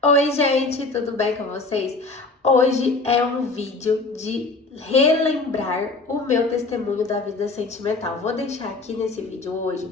Oi, gente, tudo bem com vocês? Hoje é um vídeo de relembrar o meu testemunho da vida sentimental. Vou deixar aqui nesse vídeo hoje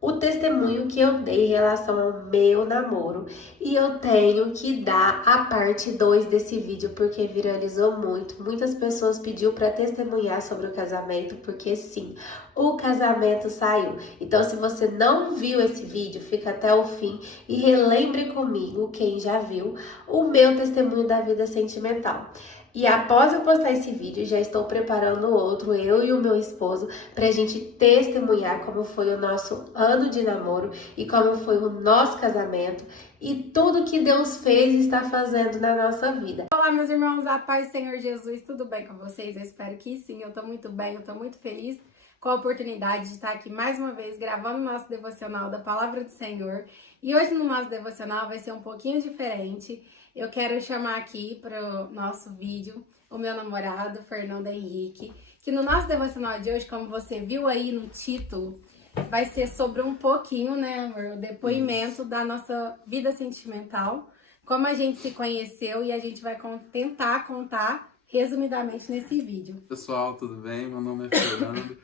o testemunho que eu dei em relação ao meu namoro. E eu tenho que dar a parte 2 desse vídeo porque viralizou muito. Muitas pessoas pediu para testemunhar sobre o casamento, porque sim, o casamento saiu. Então, se você não viu esse vídeo, fica até o fim e relembre comigo, quem já viu, o meu testemunho da vida sentimental. E após eu postar esse vídeo, já estou preparando outro, eu e o meu esposo, pra gente testemunhar como foi o nosso ano de namoro e como foi o nosso casamento e tudo que Deus fez e está fazendo na nossa vida. Olá, meus irmãos, a paz do Senhor Jesus, tudo bem com vocês? Eu espero que sim, eu tô muito bem, eu tô muito feliz com a oportunidade de estar aqui mais uma vez gravando o nosso devocional da Palavra do Senhor. E hoje no nosso devocional vai ser um pouquinho diferente. Eu quero chamar aqui para o nosso vídeo o meu namorado, Fernando Henrique, que no nosso devocional de hoje, como você viu aí no título, vai ser sobre um pouquinho, né, amor, o depoimento da nossa vida sentimental, como a gente se conheceu, e a gente vai tentar contar resumidamente nesse vídeo. Pessoal, tudo bem? Meu nome é Fernando,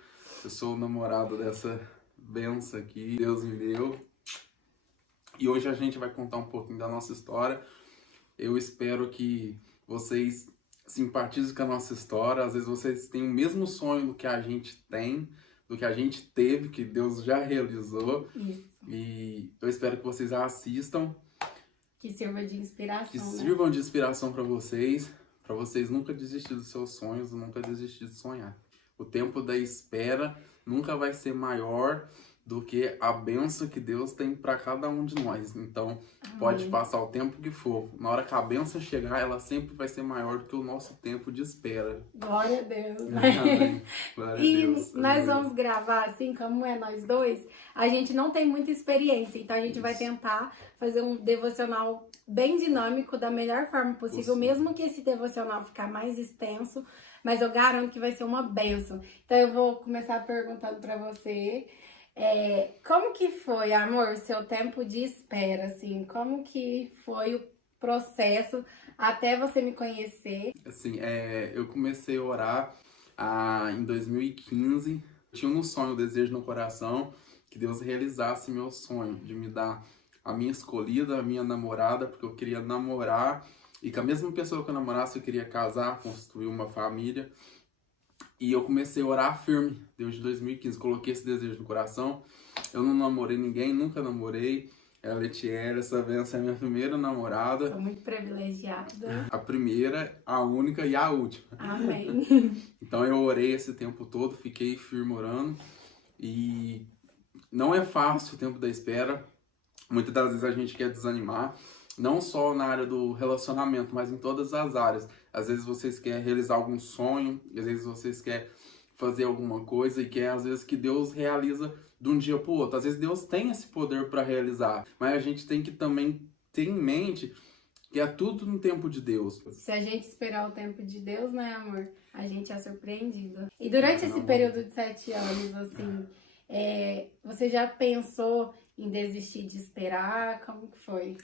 eu sou o namorado dessa benção aqui, Deus me deu. E hoje a gente vai contar um pouquinho da nossa história. Eu espero que vocês simpatizem com a nossa história. Às vezes vocês têm o mesmo sonho do que a gente tem, do que a gente teve, que Deus já realizou. Isso. E eu espero que vocês assistam. Que sirva de inspiração, Que né? sirvam de inspiração para vocês nunca desistir dos seus sonhos, nunca desistir de sonhar. O tempo da espera nunca vai ser maior do que a bênção que Deus tem para cada um de nós. Então, pode passar o tempo que for. Na hora que a bênção chegar, ela sempre vai ser maior do que o nosso tempo de espera. Glória a Deus. Amém. Glória a E Deus. nós Aleluia. vamos gravar, assim, como é nós dois, a gente não tem muita experiência, então a gente vai Isso. tentar fazer um devocional bem dinâmico, da melhor forma possível, mesmo que esse devocional ficar mais extenso, mas eu garanto que vai ser uma bênção. Então eu vou começar perguntando pra você, como que foi, amor, o seu tempo de espera, assim, como que foi o processo até você me conhecer? Assim, eu comecei a orar em 2015. Tinha um sonho, um desejo no coração que Deus realizasse meu sonho de me dar a minha escolhida, a minha namorada, porque eu queria namorar e com a mesma pessoa que eu namorasse eu queria casar, construir uma família. E eu comecei a orar firme, desde 2015, coloquei esse desejo no coração. Eu não namorei ninguém, nunca namorei. A Letiera, essa Vença é a minha primeira namorada. Sou muito privilegiada. A primeira, a única e a última. Amém. Então eu orei esse tempo todo, fiquei firme orando. E não é fácil o tempo da espera. Muitas das vezes a gente quer desanimar. Não só na área do relacionamento, mas em todas as áreas. Às vezes vocês querem realizar algum sonho, às vezes vocês querem fazer alguma coisa e quer às vezes que Deus realiza de um dia para o outro. Às vezes Deus tem esse poder para realizar, mas a gente tem que também ter em mente que é tudo no tempo de Deus. Se a gente esperar o tempo de Deus, né, amor? A gente é surpreendido. E durante esse período de 7 anos, assim, você já pensou em desistir de esperar? Como que foi?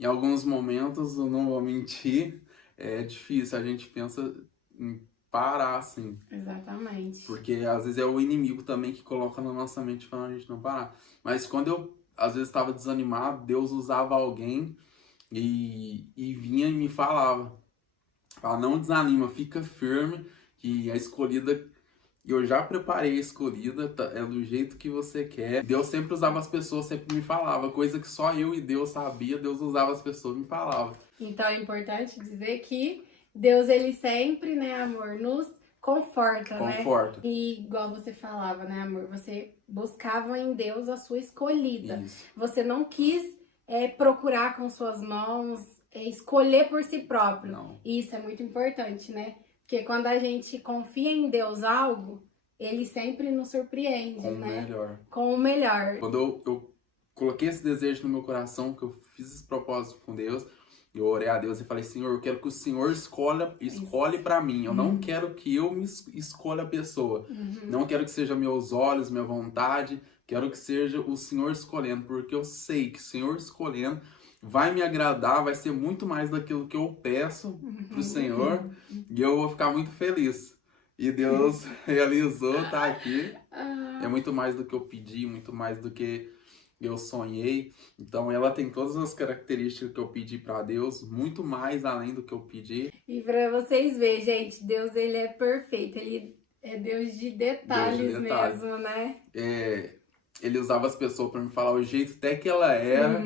Em alguns momentos, eu não vou mentir, é difícil. A gente pensa em parar, assim. Exatamente. Porque às vezes é o inimigo também que coloca na nossa mente para a gente não parar. Mas quando eu, às vezes, estava desanimado, Deus usava alguém e vinha e me falava. Fala, não desanima, fica firme, que a escolhida... Eu já preparei a escolhida, é do jeito que você quer. Deus sempre usava as pessoas, sempre me falava. Coisa que só eu e Deus sabia, Deus usava as pessoas e me falava. Então é importante dizer que Deus, ele sempre, né, amor, nos conforta, né? E igual você falava, né, amor, você buscava em Deus a sua escolhida. Isso. Você não quis procurar com suas mãos, escolher por si próprio. Não. Isso é muito importante, né? Porque quando a gente confia em Deus algo, ele sempre nos surpreende, Com o né? melhor. Com o melhor. Quando eu coloquei esse desejo no meu coração, que eu fiz esse propósito com Deus, eu orei a Deus e falei, Senhor, eu quero que o Senhor escolhe para mim. Eu não quero que eu me escolha a pessoa. Não quero que seja meus olhos, minha vontade. Quero que seja o Senhor escolhendo, porque eu sei que o Senhor escolhendo, vai me agradar, vai ser muito mais daquilo que eu peço pro Senhor e eu vou ficar muito feliz. E Deus realizou, tá aqui. É muito mais do que eu pedi, muito mais do que eu sonhei. Então ela tem todas as características que eu pedi para Deus, muito mais além do que eu pedi. E para vocês verem, gente, Deus, ele é perfeito, ele é Deus de detalhes, Deus de detalhes. mesmo, né? Ele usava as pessoas para me falar o jeito até que ela era.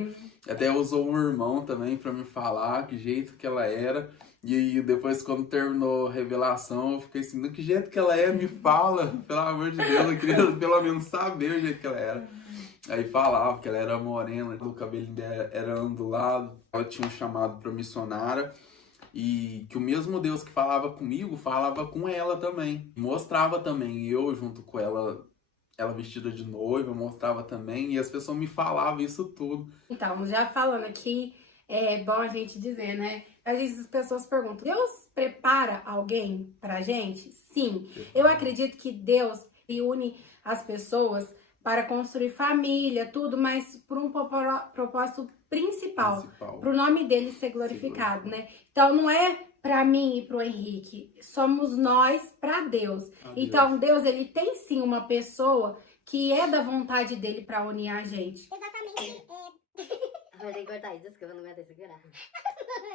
Até usou um irmão também para me falar que jeito que ela era. E depois, quando terminou a revelação, eu fiquei assim, do que jeito que ela é, me fala, pelo amor de Deus, eu queria pelo menos saber o jeito que ela era. Aí falava que ela era morena, o cabelinho dela era ondulado, ela tinha um chamado para missionária, e que o mesmo Deus que falava comigo, falava com ela também. Mostrava também, eu junto com ela vestida de noiva, mostrava também, e as pessoas me falavam isso tudo. Então, já falando aqui, é bom a gente dizer, né? Às vezes as pessoas perguntam, Deus prepara alguém pra gente? Sim. Eu acredito que Deus une as pessoas para construir família, tudo, mas por um propósito principal. Para o nome dele ser glorificado, né? Então, não é para mim e para o Henrique, somos nós para Deus. Então, Deus, ele tem sim uma pessoa que é da vontade dele para unir a gente. Exatamente. Eu tenho que cortar isso, desculpa, eu não aguento segurar.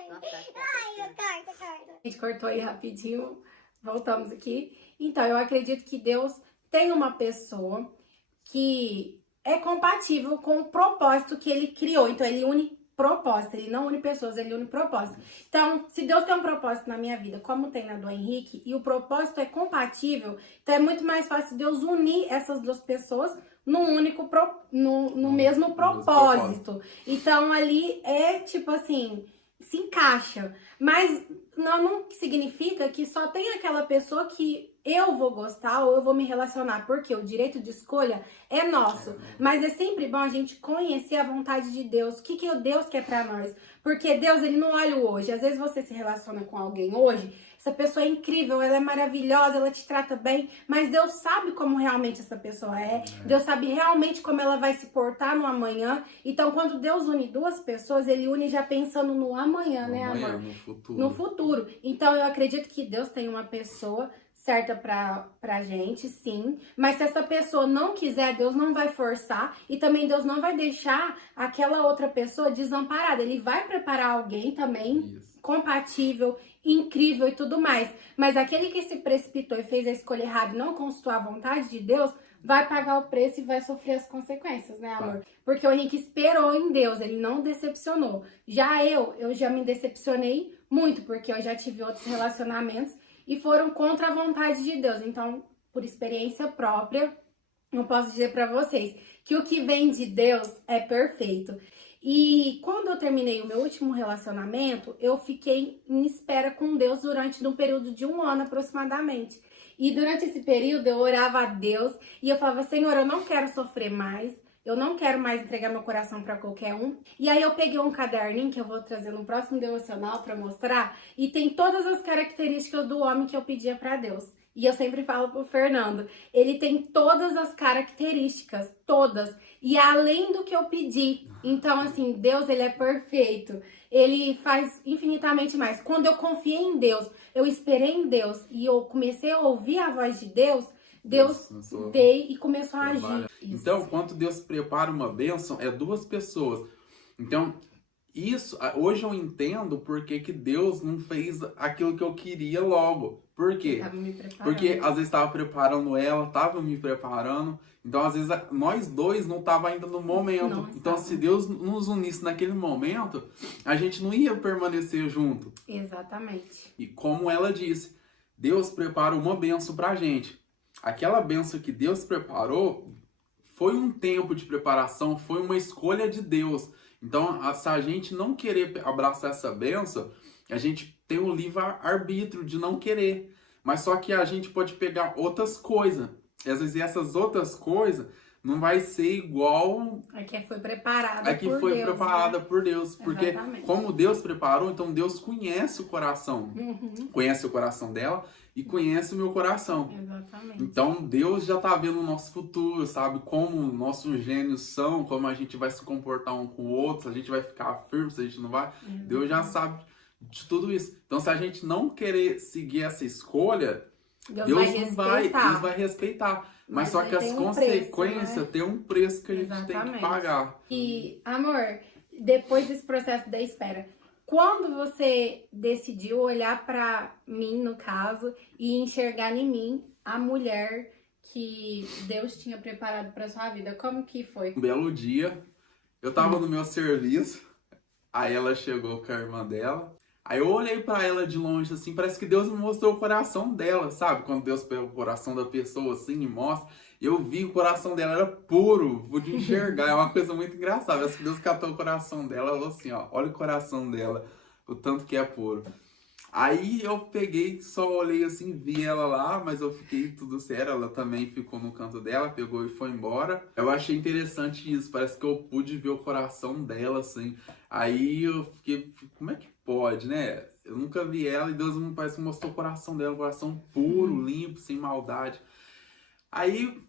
Nossa, ai, corta. A gente cortou aí rapidinho, voltamos aqui. Então, eu acredito que Deus tem uma pessoa que é compatível com o propósito que ele criou. Então, ele une propósito, ele não une pessoas, ele une propósito. Então, se Deus tem um propósito na minha vida, como tem na do Henrique, e o propósito é compatível, então é muito mais fácil Deus unir essas duas pessoas num único, no mesmo propósito. Então, ali é tipo assim, se encaixa. Mas não significa que só tem aquela pessoa que eu vou gostar ou eu vou me relacionar, porque o direito de escolha é nosso. Mas é sempre bom a gente conhecer a vontade de Deus, o que Deus quer pra nós. Porque Deus, ele não olha o hoje. Às vezes você se relaciona com alguém hoje, essa pessoa é incrível, ela é maravilhosa, ela te trata bem, mas Deus sabe como realmente essa pessoa é. Deus sabe realmente como ela vai se portar no amanhã. Então, quando Deus une duas pessoas, ele une já pensando no amanhã, né, amor? No futuro. No futuro. Então, eu acredito que Deus tem uma pessoa certa pra gente, sim. Mas se essa pessoa não quiser, Deus não vai forçar. E também Deus não vai deixar aquela outra pessoa desamparada. Ele vai preparar alguém também, compatível, incrível e tudo mais. Mas aquele que se precipitou e fez a escolha errada e não consultou a vontade de Deus, vai pagar o preço e vai sofrer as consequências, né, amor? Porque o Henrique esperou em Deus, ele não decepcionou. Já eu já me decepcionei muito, porque eu já tive outros relacionamentos e foram contra a vontade de Deus. Então, por experiência própria, eu posso dizer pra vocês que o que vem de Deus é perfeito. E quando eu terminei o meu último relacionamento, eu fiquei em espera com Deus durante um período de 1 ano aproximadamente. E durante esse período eu orava a Deus e eu falava, Senhor, eu não quero sofrer mais. Eu não quero mais entregar meu coração pra qualquer um. E aí eu peguei um caderninho que eu vou trazer no próximo devocional pra mostrar. E tem todas as características do homem que eu pedia pra Deus. E eu sempre falo pro Fernando, ele tem todas as características, todas. E além do que eu pedi. Então, assim, Deus, ele é perfeito. Ele faz infinitamente mais. Quando eu confiei em Deus, eu esperei em Deus e eu comecei a ouvir a voz de Deus, Deus veio e começou a agir. Então, quando Deus prepara uma bênção, é duas pessoas. Então, isso, hoje eu entendo porque que Deus não fez aquilo que eu queria logo. Por quê? Porque às vezes estava preparando ela, estava me preparando. Então, às vezes, nós dois não tava ainda no momento. Então, se Deus nos unisse naquele momento, a gente não ia permanecer junto. Exatamente. E como ela disse, Deus prepara uma bênção pra gente. Aquela bênção que Deus preparou foi um tempo de preparação, foi uma escolha de Deus. Então, se a gente não querer abraçar essa bênção, a gente tem o livre-arbítrio de não querer. Mas só que a gente pode pegar outras coisas. E às vezes essas outras coisas não vai ser igual A que foi preparada a que por foi Deus, preparada né? por Deus. Porque Exatamente. como Deus preparou, então Deus conhece o coração. Uhum, Conhece o coração dela e conhece o meu coração. exatamente. Então Deus já tá vendo o nosso futuro, sabe? Como nossos gênios são, como a gente vai se comportar um com o outro, se a gente vai ficar firme, se a gente não vai. Deus já sabe de tudo isso. Então se a gente não querer seguir essa escolha, Deus vai respeitar. Mas só que as consequências têm um preço que a gente tem que pagar. E, amor, depois desse processo da espera, quando você decidiu olhar pra mim, no caso, e enxergar em mim a mulher que Deus tinha preparado pra sua vida, como que foi? Um belo dia, eu tava no meu serviço, aí ela chegou com a irmã dela. Aí eu olhei pra ela de longe, assim, parece que Deus me mostrou o coração dela, sabe? Quando Deus pega o coração da pessoa, assim, e mostra. Eu vi o coração dela, era puro, pude enxergar, é uma coisa muito engraçada. Parece que Deus catou o coração dela, falou assim, ó, olha o coração dela, o tanto que é puro. Aí eu peguei, só olhei assim, vi ela lá, mas eu fiquei tudo sério, ela também ficou no canto dela, pegou e foi embora. Eu achei interessante isso, parece que eu pude ver o coração dela, assim. Aí eu fiquei, como é que pode, né? Eu nunca vi ela e Deus parece que mostrou o coração dela, um coração puro, limpo, sem maldade. Aí,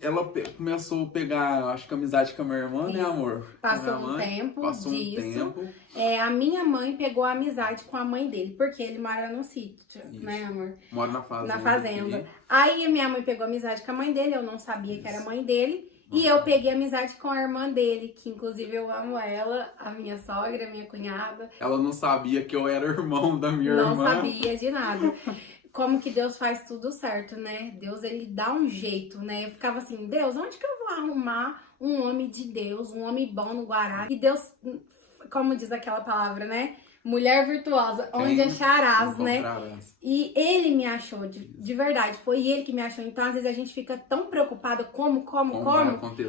ela começou a pegar, acho que amizade com a minha irmã, né, amor? Passou um tempo passou disso. Um tempo. A minha mãe pegou a amizade com a mãe dele, porque ele mora no sítio, né, amor? Mora na fazenda. Na fazenda. Aí a minha mãe pegou amizade com a mãe dele, eu não sabia que era mãe dele. E eu peguei amizade com a irmã dele, que inclusive eu amo ela, a minha sogra, a minha cunhada. Ela não sabia que eu era irmão da minha irmã. Não sabia de nada. Como que Deus faz tudo certo, né? Deus, ele dá um jeito, né? Eu ficava assim, Deus, onde que eu vou arrumar um homem de Deus, um homem bom no Guará? E Deus, como diz aquela palavra, né? Mulher virtuosa, onde acharás, né? E ele me achou, de verdade, foi ele que me achou. Então, às vezes, a gente fica tão preocupada como?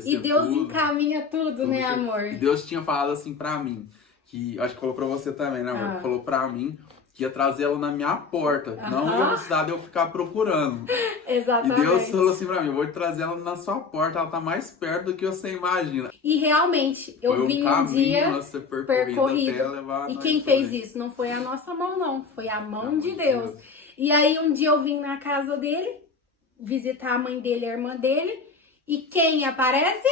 E Deus tudo, encaminha tudo, né, amor? E Deus tinha falado assim pra mim, que acho que falou pra você também, né, amor? Falou pra mim que ia trazer ela na minha porta, não ia precisar de eu ficar procurando. Exatamente. E Deus falou assim pra mim, eu vou trazer ela na sua porta, ela tá mais perto do que você imagina. E realmente, eu vim um dia percorrido. E quem fez isso? Não foi a nossa mão, não. Foi a mão de Deus. E aí, um dia eu vim na casa dele, visitar a mãe dele, a irmã dele. E quem aparece?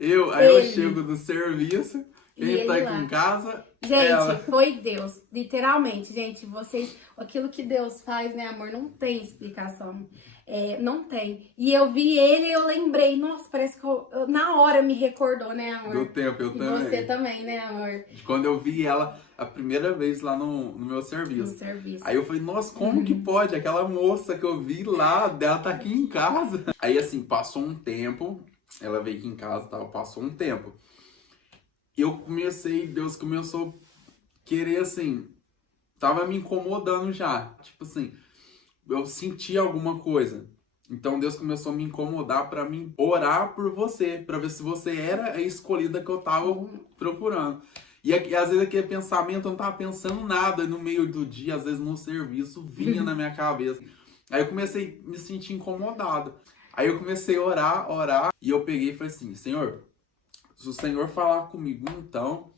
Eu chego do serviço, quem tá aqui em casa... Gente, foi Deus, literalmente, gente, vocês, aquilo que Deus faz, né, amor, não tem explicação, não tem. E eu vi ele e eu lembrei, nossa, parece que eu na hora me recordou, né, amor? Do tempo, eu também. Você também, né, amor? De quando eu vi ela a primeira vez lá no meu serviço. No serviço. Aí eu falei, nossa, como que pode? Aquela moça que eu vi lá, dela tá aqui em casa. Aí assim, passou um tempo, ela veio aqui em casa, passou um tempo. Deus começou a querer, assim, tava me incomodando já. Tipo assim, eu senti alguma coisa. Então Deus começou a me incomodar pra mim orar por você, pra ver se você era a escolhida que eu tava procurando. E às vezes aquele pensamento, eu não tava pensando nada no meio do dia, às vezes no serviço, vinha na minha cabeça. Aí eu comecei a me sentir incomodado. Aí eu comecei a orar, e eu peguei e falei assim, Senhor, se o Senhor falar comigo, então,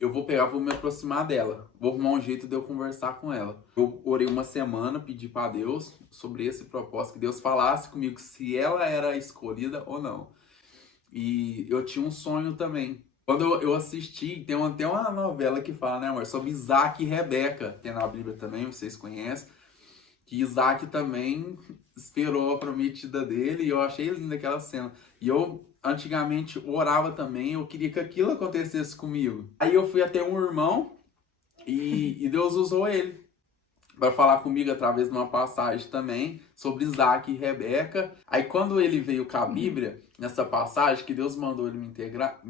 eu vou me aproximar dela. Vou arrumar um jeito de eu conversar com ela. Eu orei uma semana, pedi para Deus sobre esse propósito, que Deus falasse comigo se ela era a escolhida ou não. E eu tinha um sonho também. Quando eu assisti, tem uma novela que fala, né, amor, sobre Isaac e Rebeca. Tem na Bíblia também, vocês conhecem. Que Isaac também esperou a prometida dele e eu achei linda aquela cena. E eu antigamente orava também, eu queria que aquilo acontecesse comigo. Aí eu fui até um irmão e Deus usou ele para falar comigo através de uma passagem também sobre Isaac e Rebeca. Aí quando ele veio com a Bíblia, nessa passagem que Deus mandou ele me entregar,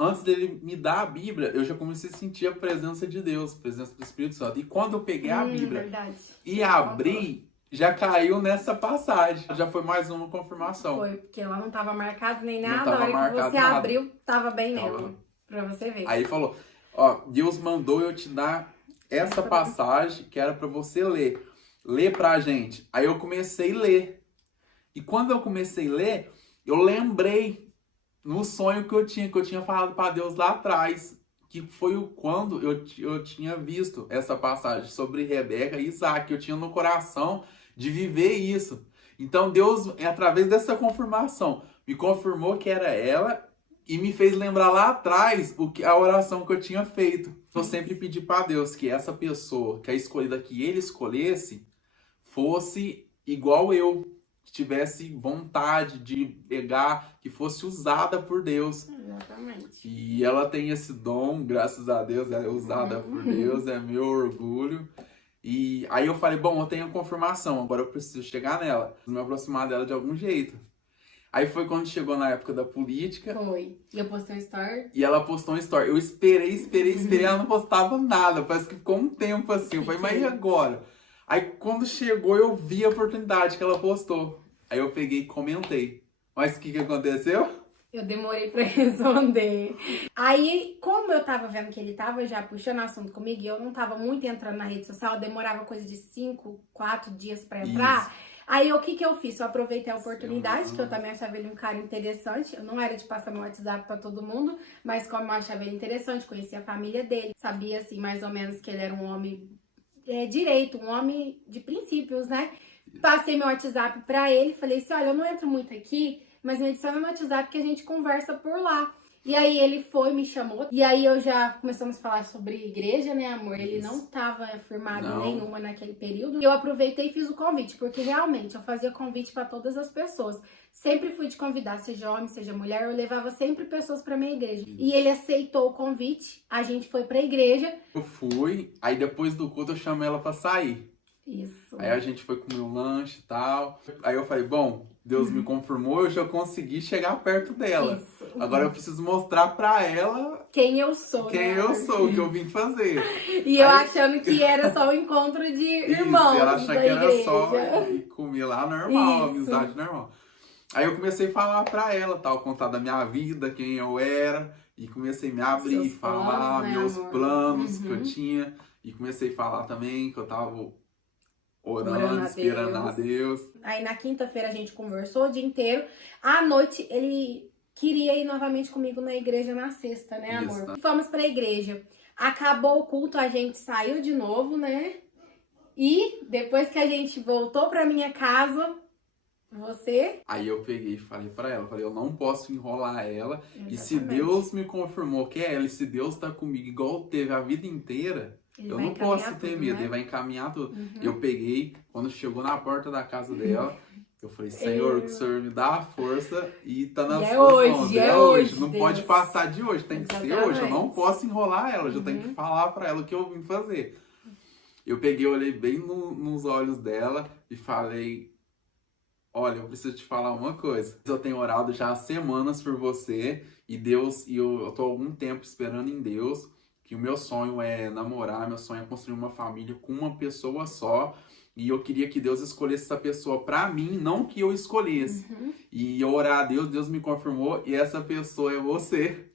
antes dele me dar a Bíblia, eu já comecei a sentir a presença de Deus, a presença do Espírito Santo. E quando eu peguei a Bíblia e abri, já caiu nessa passagem. Já foi mais uma confirmação. Foi, porque ela não estava marcada nem nada. A hora que você abriu, tava bem mesmo. Pra você ver. Aí ele falou, ó, Deus mandou eu te dar essa passagem que era pra você ler. Lê pra gente. Aí eu comecei a ler. E quando eu comecei a ler, eu lembrei no sonho que eu tinha falado para Deus lá atrás, que foi quando eu tinha visto essa passagem sobre Rebeca e Isaac, eu tinha no coração de viver isso. Então Deus, através dessa confirmação, me confirmou que era ela e me fez lembrar lá atrás a oração que eu tinha feito. Eu sempre pedi para Deus que essa pessoa, que a escolhida que ele escolhesse, fosse igual eu, que tivesse vontade de pegar, que fosse usada por Deus. Exatamente. E ela tem esse dom, graças a Deus, ela é usada por Deus, é meu orgulho. E aí eu falei, bom, eu tenho a confirmação, agora eu preciso chegar nela, preciso me aproximar dela de algum jeito. Aí foi quando chegou na época da política. Foi. E eu postei um story. E ela postou um story. Eu esperei, ela não postava nada. Parece que ficou um tempo assim. Eu falei, mas e agora? Aí quando chegou, eu vi a oportunidade que ela postou. Aí eu peguei e comentei. Mas o que aconteceu? Eu demorei pra responder. Aí, como eu tava vendo que ele tava já puxando assunto comigo e eu não tava muito entrando na rede social, demorava coisa de 5, 4 dias pra entrar. Isso. Aí, o que eu fiz? Eu aproveitei a oportunidade, que eu também achava ele um cara interessante. Eu não era de passar meu WhatsApp pra todo mundo, mas como eu achava ele interessante, conhecia a família dele, sabia, assim, mais ou menos que ele era um homem direito, um homem de princípios, né? Passei meu WhatsApp pra ele, falei assim, olha, eu não entro muito aqui, mas me adiciona no WhatsApp que a gente conversa por lá. E aí ele foi, me chamou. E aí eu já começamos a falar sobre igreja, né, amor? Ele não estava firmado em nenhuma naquele período. E eu aproveitei e fiz o convite, porque realmente eu fazia convite para todas as pessoas. Sempre fui de convidar, seja homem, seja mulher, eu levava sempre pessoas para minha igreja. Isso. E ele aceitou o convite, a gente foi pra igreja. Eu fui, aí depois do culto eu chamei ela pra sair. Isso. Aí a gente foi comer um lanche e tal. Aí eu falei, bom, Deus me confirmou, eu já consegui chegar perto dela. Isso. Agora eu preciso mostrar pra ela quem eu sou, quem eu sou, o que eu vim fazer. E eu achando que era só um encontro de irmãos. Ela achando que era igreja. só comer lá normal, amizade normal. Aí eu comecei a falar pra ela, tal, contar da minha vida, quem eu era. E comecei a me abrir, falar planos, meus planos que eu tinha. E comecei a falar também que eu tava orando, esperando a Deus. Aí na quinta-feira a gente conversou o dia inteiro. À noite ele queria ir novamente comigo na igreja na sexta, né, amor? Isso. Fomos pra igreja. Acabou o culto, a gente saiu de novo, né? E depois que a gente voltou pra minha casa, você... Aí eu peguei e falei pra ela, falei, eu não posso enrolar ela. Exatamente. E se Deus me confirmou que é ela, e se Deus tá comigo igual teve a vida inteira... Eu não posso ter medo, ele vai encaminhar tudo. Eu peguei, quando chegou na porta da casa dela, eu falei, Senhor, que o Senhor me dá a força e tá nas suas mãos. É hoje, não pode passar de hoje, tem que ser hoje. Eu não posso enrolar ela, eu já tenho que falar pra ela o que eu vim fazer. Eu peguei, olhei bem nos olhos dela e falei, olha, eu preciso te falar uma coisa. Eu tenho orado já há semanas por você e Deus, e eu tô há algum tempo esperando em Deus, que o meu sonho é namorar, meu sonho é construir uma família com uma pessoa só. E eu queria que Deus escolhesse essa pessoa pra mim, não que eu escolhesse. E eu orar a Deus, Deus me confirmou e essa pessoa é você.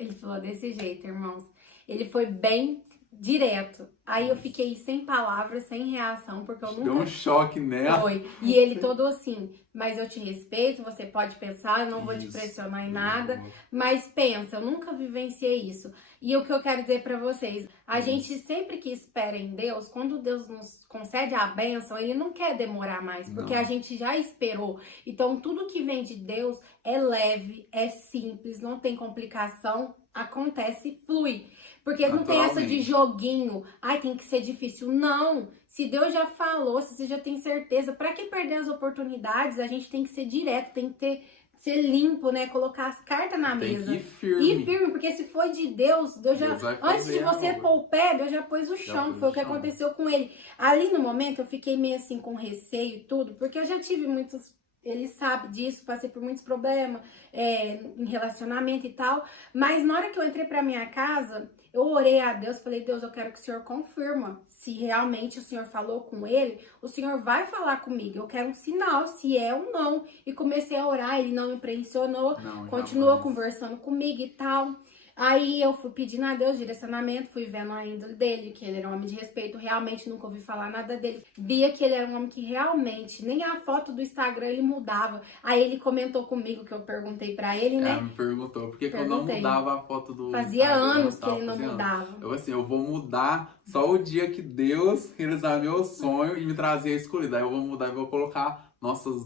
Ele falou desse jeito, irmãos. Ele foi bem direto. Aí eu fiquei sem palavras, sem reação, porque eu nunca... Deu um choque nela. Foi. E ele todo assim, mas eu te respeito, você pode pensar, eu não vou te pressionar em nada, mas pensa, eu nunca vivenciei isso. E o que eu quero dizer pra vocês, a gente sempre que espera em Deus, quando Deus nos concede a bênção, Ele não quer demorar mais, porque a gente já esperou. Então tudo que vem de Deus é leve, é simples, não tem complicação, acontece, flui. Porque não tem essa de joguinho, ai, tem que ser difícil. Não, se Deus já falou, se você já tem certeza, pra que perder as oportunidades? A gente tem que ser direto, tem que ser limpo, né? Colocar as cartas na mesa. Tem que ir firme. Ir firme, porque se foi de Deus, Deus já... Antes de você pôr o pé, Deus já pôs o chão, foi o que aconteceu com ele. Ali no momento eu fiquei meio assim com receio e tudo, porque eu já tive muitos... Ele sabe disso, passei por muitos problemas em relacionamento e tal. Mas na hora que eu entrei pra minha casa, eu orei a Deus, falei, Deus, eu quero que o Senhor confirma. Se realmente o Senhor falou com ele, o Senhor vai falar comigo. Eu quero um sinal, se é ou não. E comecei a orar, ele não me impressionou, continuou conversando comigo e tal. Aí eu fui pedindo a Deus direcionamento, fui vendo a índole dele, que ele era um homem de respeito, realmente nunca ouvi falar nada dele. Via que ele era um homem que realmente, nem a foto do Instagram ele mudava. Aí ele comentou comigo, que eu perguntei pra ele, né? Ela me perguntou por que eu não mudava a foto do Fazia Instagram, anos que ele não mudava. Eu assim, eu vou mudar só o dia que Deus realizar meu sonho e me trazer a escolhida. Aí eu vou mudar e vou colocar nossas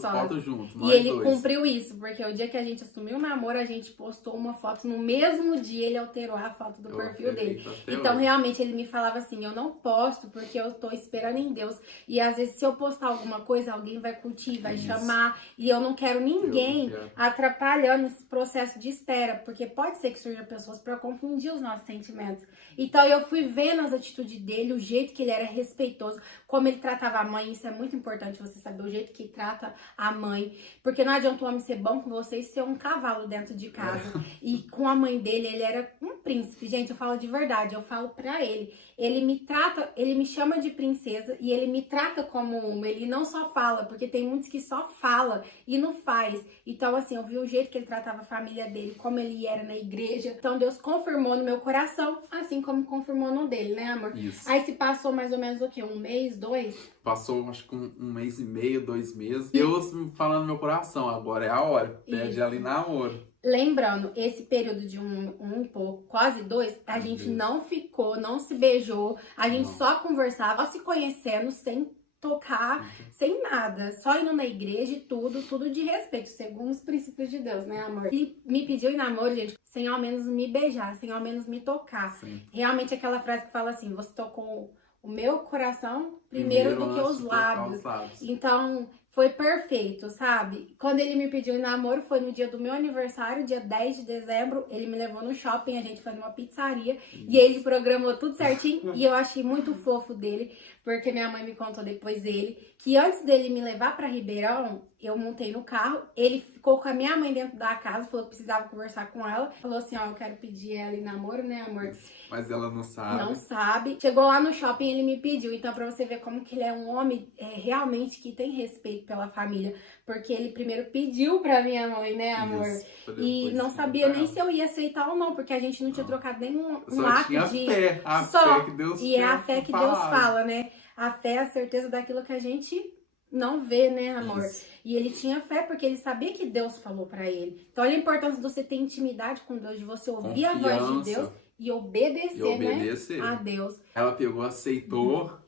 fotos juntas. E ele cumpriu isso, porque o dia que a gente assumiu o namoro, a gente postou uma foto no mesmo dia, ele alterou a foto do perfil dele. Então, realmente, ele me falava assim, eu não posto porque eu tô esperando em Deus. E às vezes, se eu postar alguma coisa, alguém vai curtir, vai chamar. E eu não quero ninguém atrapalhando esse processo de espera, porque pode ser que surjam pessoas para confundir os nossos sentimentos. Então, eu fui vendo as atitudes dele, o jeito que ele era respeitoso, como ele tratava a mãe. Isso é muito importante você saber o jeito que trata a mãe, porque não adianta o homem ser bom com você e ser um cavalo dentro de casa. E com a mãe dele, ele era um príncipe. Gente, eu falo de verdade, eu falo pra ele. Ele me trata, ele me chama de princesa e ele me trata como uma. Ele não só fala, porque tem muitos que só fala e não faz. Então, assim, eu vi o jeito que ele tratava a família dele, como ele era na igreja. Então, Deus confirmou no meu coração, assim como confirmou no dele, né, amor? Isso. Aí se passou mais ou menos o quê? Um mês, 2? Passou, acho que um mês e meio, 2 meses. Deus falando no meu coração, agora é a hora. Pede ali namoro. Lembrando, esse período de um e pouco, quase 2, a gente não ficou, não se beijou, a gente só conversava, se conhecendo, sem tocar, sem nada, só indo na igreja e tudo de respeito, segundo os princípios de Deus, né, amor? E me pediu em namoro, gente, sem ao menos me beijar, sem ao menos me tocar. Sim. Realmente aquela frase que fala assim, você tocou o meu coração primeiro do que os lábios. Então, foi perfeito, sabe? Quando ele me pediu em namoro, foi no dia do meu aniversário, dia 10 de dezembro. Ele me levou no shopping, a gente foi numa pizzaria. E ele programou tudo certinho. E eu achei muito fofo dele, porque minha mãe me contou depois dele, que antes dele me levar pra Ribeirão, eu montei no carro. Ele ficou com a minha mãe dentro da casa, falou que precisava conversar com ela. Falou assim, ó, eu quero pedir ela em namoro, né, amor? Mas ela não sabe. Não sabe. Chegou lá no shopping, ele me pediu. Então, pra você ver como que ele é um homem realmente que tem respeito pela família. Porque ele primeiro pediu pra minha mãe, né, amor? Isso, e não sabia nem se eu ia aceitar ou não, porque a gente não tinha trocado nenhum ato de... Fé, fé que Deus e é a fé que Deus fala, né? A fé é a certeza daquilo que a gente não vê, né, amor? Isso. E ele tinha fé porque ele sabia que Deus falou pra ele. Então, olha a importância de você ter intimidade com Deus, de você ouvir a voz de Deus e obedecer, né, a Deus. Ela pegou, aceitou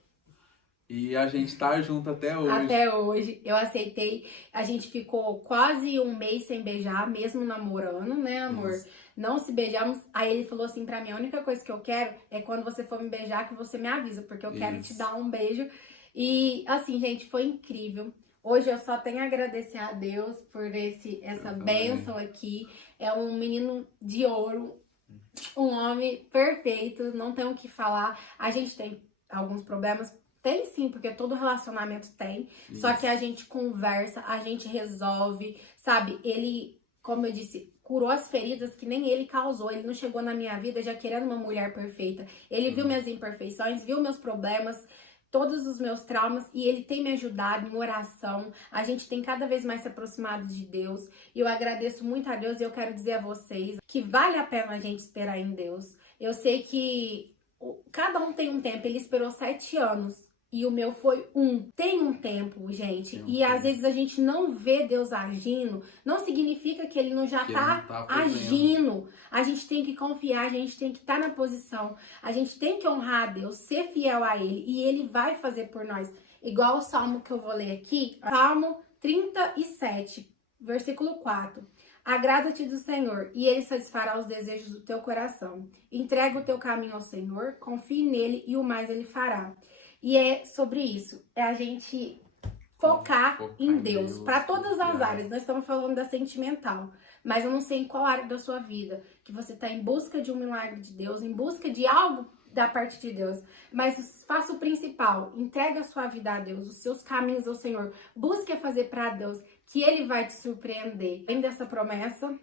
e a gente tá junto até hoje. Até hoje. Eu aceitei. A gente ficou quase um mês sem beijar, mesmo namorando, né, amor? Isso. Não se beijamos. Aí ele falou assim pra mim, a única coisa que eu quero é quando você for me beijar que você me avisa, porque eu quero te dar um beijo. E assim, gente, foi incrível. Hoje eu só tenho a agradecer a Deus por essa bênção aqui. É um menino de ouro, um homem perfeito, não tem o que falar. A gente tem alguns problemas, tem sim, porque todo relacionamento tem. Isso. Só que a gente conversa, a gente resolve, sabe? Ele, como eu disse, curou as feridas que nem ele causou. Ele não chegou na minha vida já querendo uma mulher perfeita. Ele viu minhas imperfeições, viu meus problemas, todos os meus traumas, e ele tem me ajudado em oração. A gente tem cada vez mais se aproximado de Deus. E eu agradeço muito a Deus e eu quero dizer a vocês que vale a pena a gente esperar em Deus. Eu sei que cada um tem um tempo. Ele esperou 7 anos. E o meu foi 1. Tem um tempo, gente. E às vezes a gente não vê Deus agindo. Não significa que ele não já tá agindo. A gente tem que confiar, a gente tem que estar na posição. A gente tem que honrar a Deus, ser fiel a Ele. E Ele vai fazer por nós. Igual o salmo que eu vou ler aqui. Salmo 37, versículo 4. Agrada-te do Senhor, e Ele satisfará os desejos do teu coração. Entrega o teu caminho ao Senhor, confie nele, e o mais Ele fará. E é sobre isso, é a gente focar em Deus, para todas as áreas. Nós estamos falando da sentimental, mas eu não sei em qual área da sua vida que você está em busca de um milagre de Deus, em busca de algo da parte de Deus. Mas faça o principal, entrega a sua vida a Deus, os seus caminhos ao Senhor. Busque fazer para Deus, que Ele vai te surpreender. Além dessa promessa,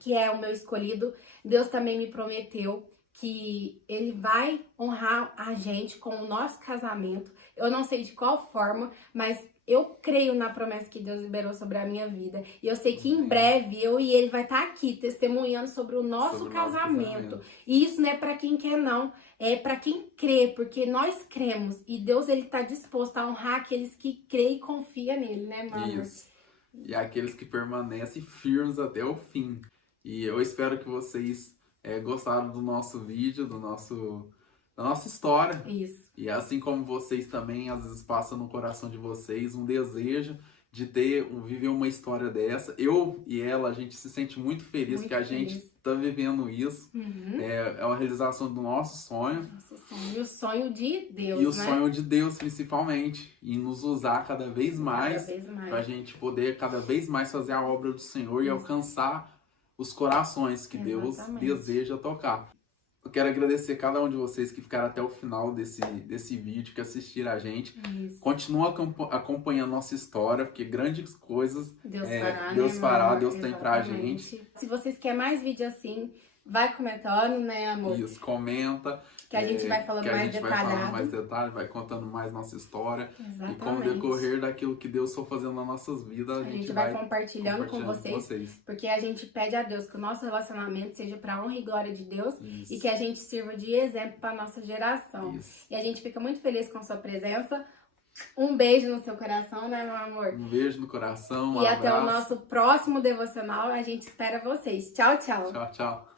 que é o meu escolhido, Deus também me prometeu que Ele vai honrar a gente com o nosso casamento. Eu não sei de qual forma, mas eu creio na promessa que Deus liberou sobre a minha vida. E eu sei que em breve eu e ele vai estar aqui testemunhando sobre o nosso casamento. E isso não é para quem quer, não. É para quem crê, porque nós cremos. E Deus, ele tá disposto a honrar aqueles que creem e confiam nele, né, mano? Isso. E aqueles que permanecem firmes até o fim. E eu espero que vocês gostaram do nosso vídeo, da nossa história. Isso. E assim como vocês também, às vezes passa no coração de vocês um desejo de viver uma história dessa. Eu e ela, a gente se sente muito feliz que a gente está vivendo isso. Uhum. É uma realização do nosso sonho. Nosso sonho. E o sonho de Deus, e o sonho de Deus, principalmente. E nos usar cada vez mais. Para a gente poder cada vez mais fazer a obra do Senhor e alcançar os corações que Deus deseja tocar. Eu quero agradecer cada um de vocês que ficaram até o final desse vídeo, que assistiram a gente. Isso. Continua acompanhando nossa história, porque grandes coisas Deus fará, Deus tem pra gente. Se vocês querem mais vídeo assim, vai comentando, né, amor? Isso, comenta. Que a gente vai falando mais detalhado. Vai falando mais detalhes, vai contando mais nossa história. Exatamente. E com o decorrer daquilo que Deus for fazendo nas nossas vidas, a gente vai compartilhando com vocês. Porque a gente pede a Deus que o nosso relacionamento seja pra honra e glória de Deus. Isso. E que a gente sirva de exemplo pra nossa geração. Isso. E a gente fica muito feliz com a sua presença. Um beijo no seu coração, né, meu amor? Um beijo no coração, e até o nosso próximo devocional. A gente espera vocês. Tchau, tchau. Tchau, tchau.